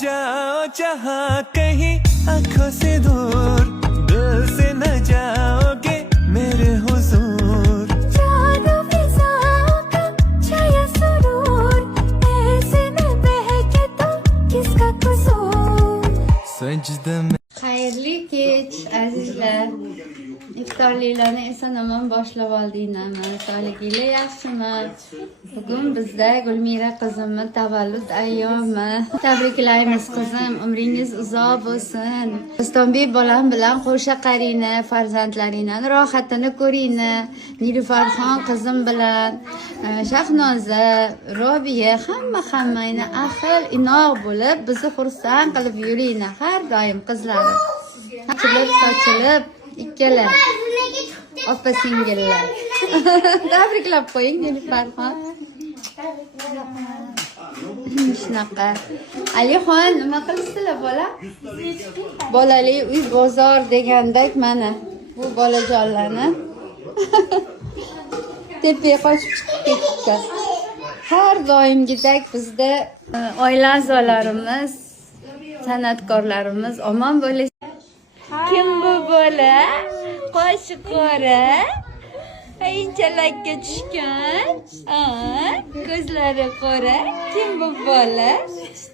जाओ जहाँ कहीं आंखों से दूर दिल से न जाओगे मेरे हुजूर जादू फिजाओं का छाया सुरूर ऐसे में बहके तो किसका कसूर सजदा में Xayrli kech azizlar. İftorliklarni eson-omon boshlab oldinglarmi? Sog'liginglar yaxshimi? Bugun bizda Gulmira qizimning tavallud ayyomi. Tabriklaymiz qizim, umringiz uzoq bo'lsin. Dostonbek bolam bilan qo'sha qarina, farzandlaringning rohatini ko'ringni. Nilufar qizim bilan Shahnoza, Robiya hammangni ahil inoq bo'lib, bizni xursand qilib yuringlar har doim qizlarim. Ochilib sochilib ikkala opa singillar. Tabriklab qo'ying Nilufar. Shunaqa. Alixon, nima qilibsizlar bola? Bolali uy bozor degandek mana bu bolajonlarni tepaga qochib chiqib ketdi. Har doimgidek bizda oila a'zolarimiz, san'atkorlarimiz omon bo'lish. Kim bu bola? Qoshi qora, ayinchalarga tushgan, ko'zlari qora. Kim bu bola?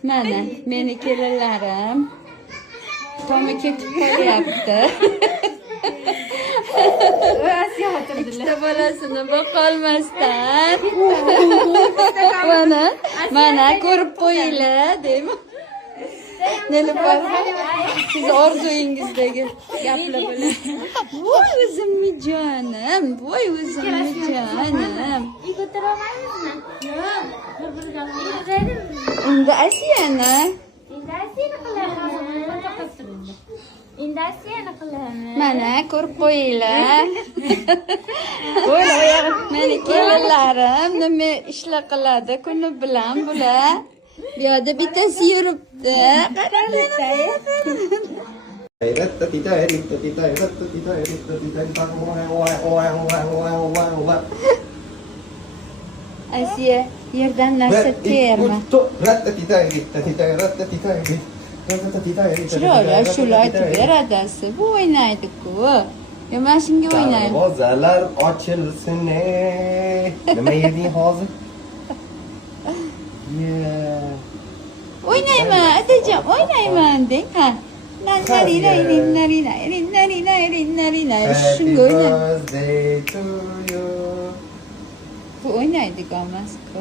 Mana meni kelinlarim. Tomi ketib qolyapti. Ikkita bolasini boqolmasdan. Mana ko'rib qo'yinglar, deyman. Nilufar, siz orzuyingizdagi gaplar bilan. Voy o'zimni jonim, voy o'zimni jonim. Unda Asiyana. Mana ko'rib qo'yinglar. Voy oyog'i meni kelinlarim nima ishlar qiladi kuni bilan bular. Bu yerda bittasi yuribdi. Asiya, yerdan narsa terma. Chiroyli shular aytib beradasi. Bu o'ynaydi-ku. Yo, men shunga o'ynayman. Darvozalar ochilsin. Nima yeding hozir? O'ynayman, atajon, o'ynayman deng. Ha. Shunga o'ynaydi. Bu o'ynaydi-ku emas-ku.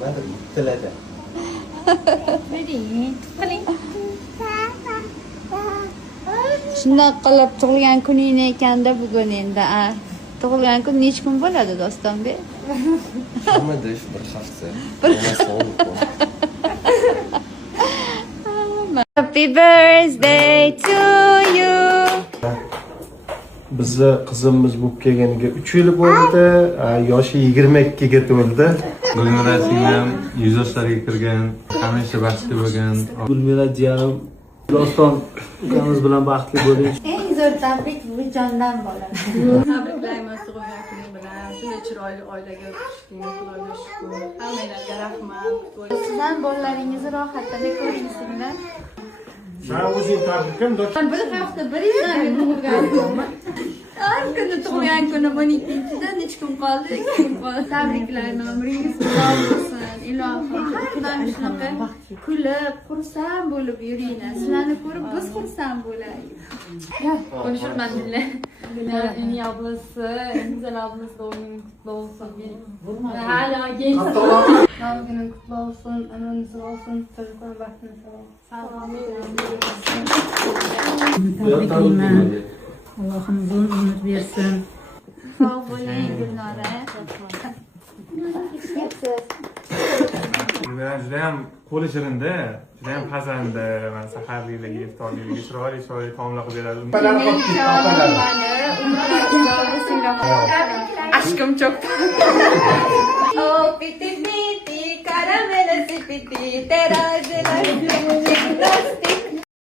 Mana tilada. Shundoq qilib tug'ilgan kuning ekanda bugun endi. Tug'ilgan kun necha kun bo'ladi Dostonbek? Kamida bir hafta. Happy birthday to you. Bizni qizimiz bo'lib kelganiga 3 yil bo'ldi. Yoshi 22 ga to'ldi. Gulmira singlim 100 yoshlarga kirgan, hamisha baxtli bo'lgan. Gulmira jiyanim, Doston ukamiz bilan baxtli bo'ling. Eng zo'r tabrik bu jondan bo'ladi. Tabriklaymiz tug'ilgan kuning bilan. Shunday chiroyli oilaga o'tishing, Xudoga shukr. Hammanglarga rahmat. Sizdan bolalaringizni rohatini ko'ringsizlar. Sen o'zing tabrikam Bir hafta bir yildan tug'ilgan kunman. Har kuni tug'ilgan kunim 12-dan necha kun qoldi? 2 kun qoldi. Tabriklayman. Umringiz uzoq bo'lsin. Ilohim har doim shunaqa kulib, xursand bo'lib yuringlar. Sizlarni ko'rib biz xursand bo'laylik. Konuşurman dinle. En iyi ablası, en güzel ablası doğum günün kutlu olsun. Hala genç. Doğum günün kutlu olsun, ömrünüz olsun, çocukların bahtınız olsun. Sağ olun. Tabriklayman. Allohim uzun umr bersin. Sog' bo'ling Gulnora. Judayam qo'li shirinda, judayam pazanda, mana saharliklarga, iftorliklarga chiroyli taomlar qilib beradi. Aşkım çok. Oh piti piti, caramelo si piti, teraziler,